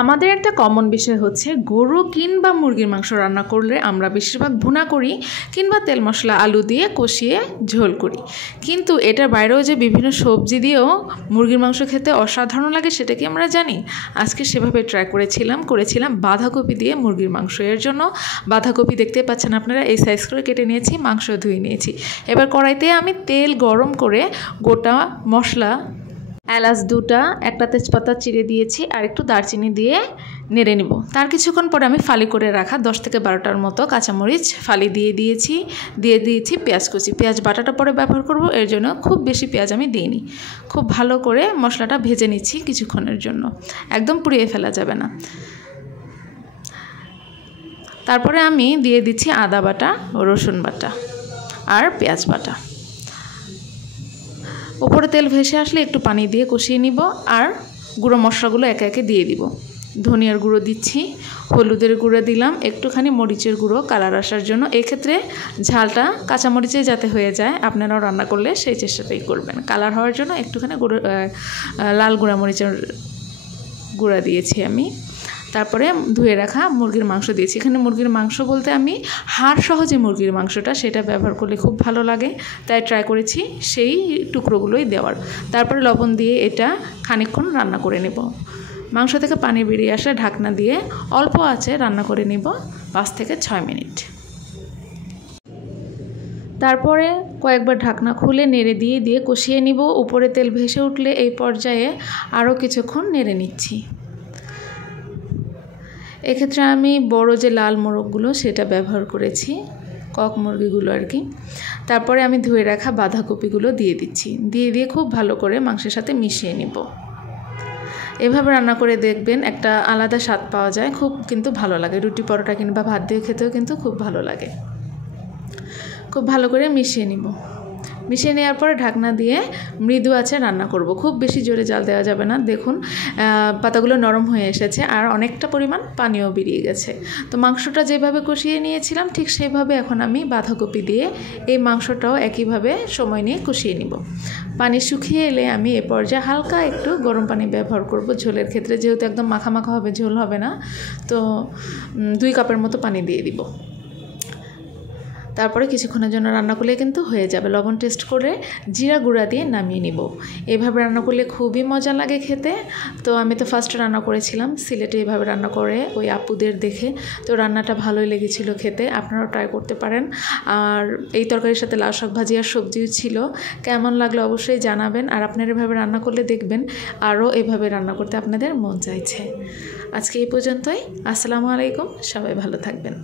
আমাদের একটা কমন বিষয় হচ্ছে গরু কিংবা মুরগির মাংস রান্না করলে আমরা বেশিরভাগ ভুনা করি কিংবা তেল মশলা আলু দিয়ে কষিয়ে ঝোল করি, কিন্তু এটার বাইরেও যে বিভিন্ন সবজি দিয়েও মুরগির মাংস খেতে অসাধারণ লাগে সেটা কি আমরা জানি? আজকে সেভাবে ট্রাই করেছিলাম বাঁধাকপি দিয়ে মুরগির মাংস। এর জন্য বাঁধাকপি দেখতে পাচ্ছেন আপনারা এই সাইজ করে কেটে নিয়েছি, মাংস ধুয়ে নিয়েছি। এবার কড়াইতে আমি তেল গরম করে গোটা মশলা এলাচ দুটা, একটা তেজপাতা চিড়ে দিয়েছি আর একটু দারচিনি দিয়ে নেড়ে নিব। তার কিছুক্ষণ পরে আমি ফালি করে রাখা 10 থেকে 12টার মতো কাঁচামরিচ ফালি দিয়ে দিয়েছি পেঁয়াজ কুচি। পেঁয়াজ বাটাটা পরে ব্যবহার করব, এর জন্য খুব বেশি পেঁয়াজ আমি দিইনি। খুব ভালো করে মশলাটা ভেজে নিচ্ছি কিছুক্ষণের জন্য, একদম পুড়িয়ে ফেলা যাবে না। তারপরে আমি দিয়ে দিচ্ছি আদা বাটা, রসুন বাটা আর পেঁয়াজ বাটা। উপরে তেল ভেসে আসলে একটু পানি দিয়ে কষিয়ে নিব আর গুঁড়ো মশলাগুলো একে একে দিয়ে দিব। ধনিয়ার গুঁড়ো দিচ্ছি, হলুদের গুঁড়ো দিলাম, একটুখানি মরিচের গুঁড়ো কালার আসার জন্য। এক্ষেত্রে ঝালটা কাঁচামরিচে যাতে হয়ে যায়, আপনারাও রান্না করলে সেই চেষ্টাটাই করবেন। কালার হওয়ার জন্য একটুখানি লাল গুঁড়া মরিচের গুঁড়া দিয়েছি আমি। তারপরে ধুয়ে রাখা মুরগির মাংস দিয়েছি। এখানে মুরগির মাংস বলতে আমি হাড় সহ যে মুরগির মাংসটা, সেটা ব্যবহার করলে খুব ভালো লাগে, তাই ট্রাই করেছি সেই টুকরোগুলোই দেওয়ার। তারপরে লবণ দিয়ে এটা খানিকক্ষণ রান্না করে নেব। মাংস থেকে পানি বেরিয়ে আসলে ঢাকনা দিয়ে অল্প আঁচে রান্না করে নেব 5 থেকে 6 মিনিট। তারপরে কয়েকবার ঢাকনা খুলে নেড়ে দিয়ে কষিয়ে নিব। উপরে তেল ভেসে উঠলে এই পর্যায়ে আরও কিছুক্ষণ নেড়ে নিচ্ছি। এক্ষেত্রে আমি বড় যে লাল মোরগগুলো সেটা ব্যবহার করেছি, কক মুরগিগুলো আর কি। তারপরে আমি ধুয়ে রাখা বাঁধাকপিগুলো দিয়ে দিচ্ছি, দিয়ে খুব ভালো করে মাংসের সাথে মিশিয়ে নিব। এভাবে রান্না করে দেখবেন, একটা আলাদা স্বাদ পাওয়া যায়, খুব কিন্তু ভালো লাগে। রুটি পরোটা কিংবা ভাত দিয়ে খেতেও কিন্তু খুব ভালো লাগে। খুব ভালো করে মিশিয়ে নিব। মিশিয়ে নেওয়ার পরে ঢাকনা দিয়ে মৃদু আঁচে রান্না করব। খুব বেশি জোরে জাল দেওয়া যাবে না। দেখুন পাতাগুলো নরম হয়ে এসেছে আর অনেকটা পরিমাণ পানিও বেরিয়ে গেছে। তো মাংসটা যেভাবে কষিয়ে নিয়েছিলাম ঠিক সেইভাবে এখন আমি বাঁধাকপি দিয়ে এই মাংসটাও একইভাবে সময় নিয়ে কষিয়ে নিব। পানি শুকিয়ে এলে আমি এ পর্যায়ে হালকা একটু গরম পানি ব্যবহার করব ঝোলের ক্ষেত্রে, যেহেতু একদম মাখা হবে, ঝোল হবে না। তো 2 কাপের মতো পানি দিয়ে দিব। তারপরে কিছুক্ষণের জন্য রান্না করলে কিন্তু হয়ে যাবে। লবণ টেস্ট করে জিরা গুঁড়া দিয়ে নামিয়ে নিব। এভাবে রান্না করলে খুবই মজা লাগে খেতে। তো আমি তো ফার্স্ট রান্না করেছিলাম সিলেটে এভাবে রান্না করে ওই আপুদের দেখে, তো রান্নাটা ভালোই লেগেছিল খেতে। আপনারাও ট্রাই করতে পারেন। আর এই তরকারির সাথে লাউ শাক ভাজি আর সবজিও ছিল। কেমন লাগলো অবশ্যই জানাবেন। আর আপনারা এভাবে রান্না করলে দেখবেন আরও এভাবে রান্না করতে আপনাদের মন চাইছে। আজকে এই পর্যন্তই। আসসালামু আলাইকুম, সবাই ভালো থাকবেন।